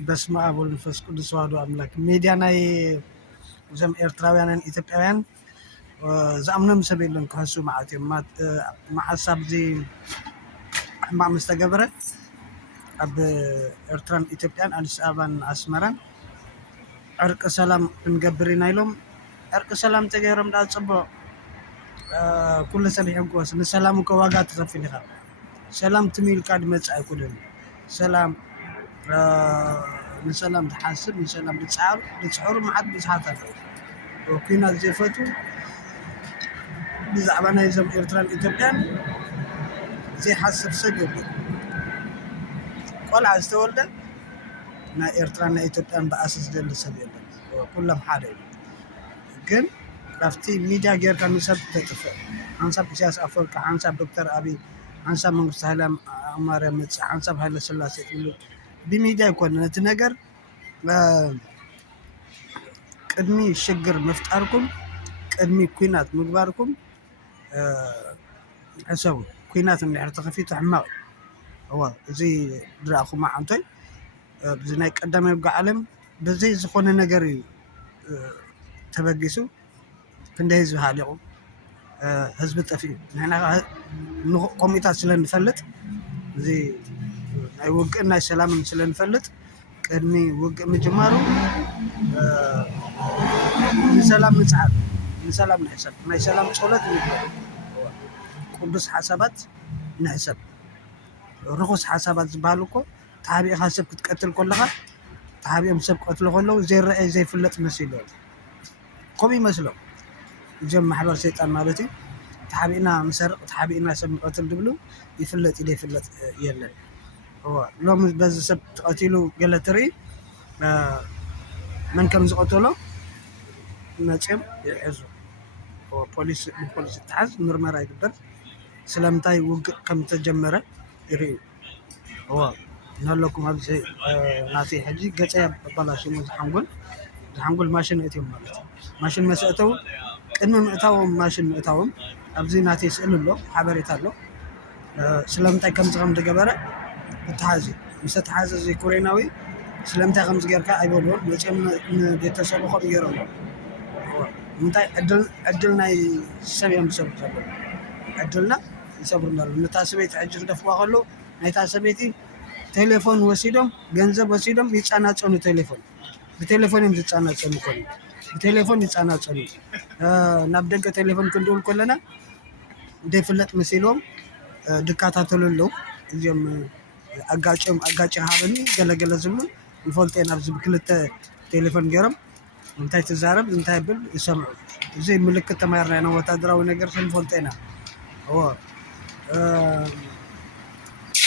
በስመ አብ ወወልድ ወመንፈስ ቅዱስ አሐዱ አምላክ። ሚድያ ናይ እዞም ኤርትራውያንን ኢትዮጵያውያን ዝኣምኖም ሰብ የለን ክሕሱ ማለት እዮም። ማሓሳብ እዚ ሕማቅ ምስ ተገበረ ኣብ ኤርትራን ኢትዮጵያን ኣዲስ ኣበባን ኣስመራን ዕርቂ ሰላም ክንገብር ኢና ኢሎም ዕርቂ ሰላም ተገይሮም ዳ ፅቡቅ ኩሉ ሰብ ይሕጎስ። ንሰላም እኮ ዋጋ ትኸፍል ኢኻ። ሰላም ትሚልካ ድመፅእ ኣይኩልን። ሰላም ንሰላም ትሓስብ ንሰላም ዝፅዕሩ መዓት ብዙሓት ኣለዉ። ኩናት ዘይፈቱ ብዛዕባ ናይዞም ኤርትራን ኢትዮጵያን ዘይሓስብ ሰብ የለን። ቆልዓ ዝተወልደ ናይ ኤርትራን ናይ ኢትዮጵያን በኣሲ ዝደሊ ሰብ የለን። ኩሎም ሓደ እዩ። ግን ካብቲ ሚድያ ጌርካ ንሰብ ተጥፍእ ሓንሳብ ኢሳያስ ኣፈወርቂ፣ ሓንሳብ ዶክተር ኣብይ፣ ሓንሳብ መንግስቲ ሃይለማርያም መፅእ፣ ሓንሳብ ሃይለ ስላሴ ትብሉ ብሚድያ ይኮነ ነቲ ነገር ቅድሚ ሽግር ምፍጣርኩም ቅድሚ ኩናት ምግባርኩም ሕሰቡ። ኩናት እንድሕር ተኸፊቱ ሕማቅ እዩ። እዚ ዝረኣኹማ ዓንቶይ ብዚ ናይ ቀዳማይ ውግእ ዓለም ብዘይ ዝኾነ ነገር እዩ ተበጊሱ ክንደይ ህዝቢ ሃሊቑ ህዝቢ ጠፊኡ። ንሕና ከምኡታት ስለ ንፈልጥ እዚ ናይ ውግእን ናይ ሰላምን ስለ ንፈልጥ ቅድሚ ውግእ ምጅማሩ ንሰላም ንፅዓር፣ ንሰላም ንሕሰብ፣ ናይ ሰላም ፆሎት ንግበር፣ ቅዱስ ሓሳባት ንሕሰብ። ርኩስ ሓሳባት ዝበሃሉ እኮ ተሓቢእኻ ሰብ ክትቀትል ከለኻ ተሓቢኦም ሰብ ቀትሎ ከለዉ ዘይረአይ ዘይፍለጥ መሲሉ ከምኡ ይመስሎም እዞም ማሕበር ሰይጣን ማለት እዩ። ተሓቢእና ንሰርቕ ተሓቢእና ሰብ ንቀትል ድብሉ ይፍለጥ ይፍለጥ የለን። ሎሚ በዚ ሰብ ተቐቲሉ ገለ ትርኢ መን ከም ዝቐተሎ መፅኦም ይሕዙ። ፖሊስ ይተሓዝ ምርመራ ይግበር። ስለምንታይ ውግእ ከም ተጀመረ ይርእዩ። ናለኩም ኣብዚ ናተይ ሕጂ ገፀይ ኣበላሽሙ ዝሓንጎል ማሽን እትዮም ማለት እዩ። ማሽን መስእተው ቅድሚ ምእታዎም ማሽን ምእታዎም ኣብዚ ናተይ ስእሊ ኣሎ፣ ሓበሬታ ኣሎ። ስለምንታይ ከምዚ ከም ዝገበረ እተሓዝ ምስ ተሓዘ እዚ ኮሬናዊ ስለምንታይ ከምዚ ጌርካ ኣይበልዎን። መፅኦም ንቤተሰቡ ከምኡ ገይሮም ምንታይ ዕድል ናይ ሰብ እዮም ዝሰብሩ ዘለዉ። ዕድልና ይሰብሩ እንዳሉ ነታ ሰበይቲ ሕጂ ክደፍዋ ከለዉ ናይታ ሰበይቲ ቴሌፎን ወሲዶም ገንዘብ ወሲዶም ይፃናፀኑ። ብቴሌፎን እዮም ዝፃናፀኑ ኮኑ ብቴሌፎን ይፃናፀኑ። ናብ ደገ ቴሌፎን ክንድውል ከለና እንደይፍለጥ መሲልዎም ድከታተሉ ኣለዉ። እዚኦም ኣጋጭ ሃበኒ ገለገለ ዝብሉ ንፈልጦ ኢና። ኣብዚ ብክልተ ቴሌፎን ገይሮም እንታይ ትዛረብ እንታይ ብል ይሰምዑ። እዚ ምልክት ተማሂርና ኢና ወታደራዊ ነገር ንፈልጦ ኢና።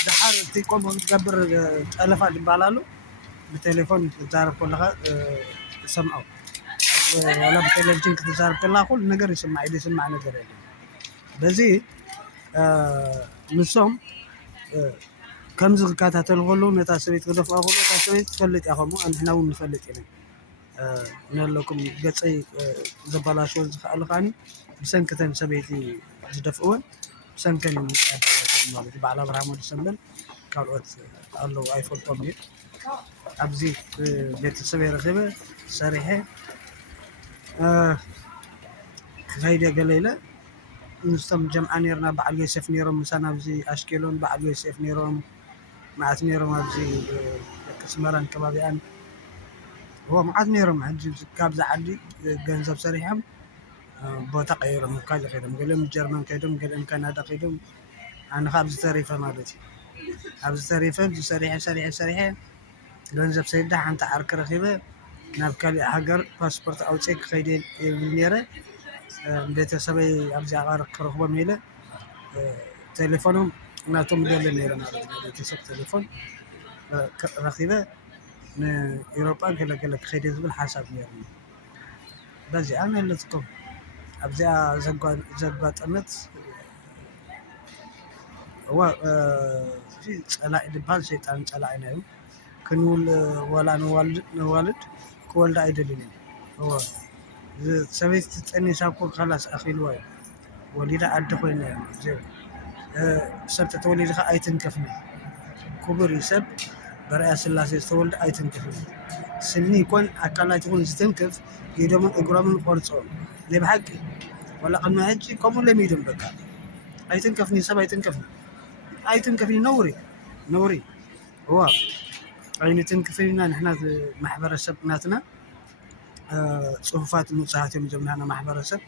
ድሓር እቲ ከምኡ ዝገብር ጠለፋ ይባላሉ። ብቴሌፎን ክትዛረብ ከለካ ይሰምዑ። ዋላ ብቴሌቭዥን ክትዛረብ ከለካ ኩሉ ነገር ይስማዕ ኢሉ ይስማዕ ነገር የለን። በዚ ንሶም ከምዚ ክከታተሉ ከለዉ ነታ ሰበይቲ ክደፍኣ ከለዉ እታ ሰበይቲ ትፈልጥ እያ ከምኡ ንሕና እውን ንፈልጥ ኢና ንለኩም። ገፀይ ዘበላሽዎ ዝኽኣሉ ከዓኒ ብሰንኪተን ሰበይቲ ዝደፍእወን ብሰንከን ማለት እዩ። በዓል ኣብርሃም ወዲሰንበን ካልኦት ኣለዉ ኣይፈልጦም እዩ። ኣብዚ ቤተሰበይ ረኺበ ሰሪሐ ክኸይደ ገለ ኢለ ምስቶም ጀምዓ ነርና በዓል ዮሴፍ ነይሮም ምሳና ኣብዚ ኣሽኬሎን በዓል ዮሴፍ ነይሮም መዓት ነይሮም ኣብዚ ደቂ ኣስመራን ከባቢኣን መዓት ነይሮም። ሕጂ ካብዛ ዓዲ ገንዘብ ሰሪሖም ቦታ ቀይሮም ካልእ ከይዶም ገሊኦም ጀርመን ከይዶም ገሊኦም ካናዳ ከይዶም ኣነ ኸ ኣብዚ ተሪፈ ማለት እዩ። ኣብዚ ተሪፈ ሰሪሐ ገንዘብ ሰይዳ ሓንቲ ዓርኪ ረኺበ ናብ ካሊእ ሃገር ፓስፖርት ኣውፅአ ክኸይደ ይብል ነይረ። ቤተሰበይ ኣብዚ ኣቃር ክረኽቦም ኢለ ቴሌፎኖም እናቶም ደለ ነይረ ማለት እዩ። ቤተሰብ ቴሌፎን ረኺበ ንኤውሮጳ ገለገለ ክኸይደ ዝብል ሓሳብ ነይሩኒ። በዚኣ ነለትኩም ኣብዚኣ ዘጓጠመት ፀላኢ ድበሃል ሸይጣን ፀላኢና እዩ። ክንውል ወላ ንዋልድ ክወልዳ ኣይደልን እዩ። ሰበይቲ ፀኒሳ እኮ ካላስ ኣኺልዋ እዩ ወሊዳ ዓዲ ኮይና እዩ። ሰብ ተተወሊድካ ኣይትንከፍኒ ክቡር እዩ ሰብ برأي سلاسي استولد أي تنكف سني يكون أكلات يكون يستنكف يدوم إجرام قرصون ليه بحق ولا قد ما هجي كم ولا ميدم بكا أي تنكفني سبعة أي تنكفني نوري هو أي تنكفني نحن محبر السبناتنا صفات المساحات يوم جمعنا محبر السب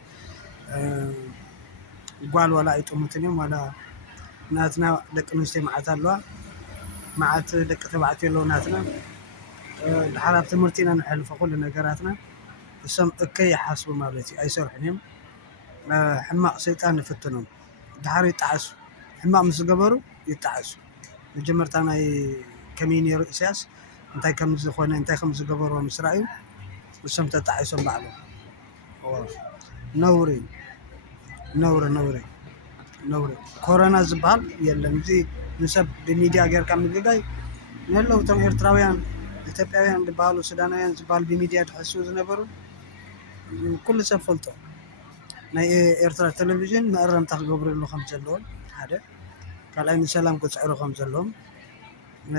قال ولا أيتمتنيم ولا ناتنا دك نستمع تلوا معت دك تبعت له ناتنا الحرب تمرتينا نحل فقول نجاراتنا السم كي حسب مالتي أي سرحنيم حماق سيطان نفتنهم دحار يتعسوا حماق مسجبروا يتعسوا مجمرت أنا كميني رئيساس انتي كم زخونا انتي كم زجبروا مسرائيل والسم تتعسوا بعضهم نوري كورونا زبال يلم زي نسب بميديا غير كامل جاي نلو تم إرتراويان إثيوبيان دبالو سودانيان زبال بميديا تحسوا زنبرو كل سب فلتو ناي إرترا تلفزيون ما أرم تخبر له خمسة لون هذا قال إن سلام كنت عرو خمسة لون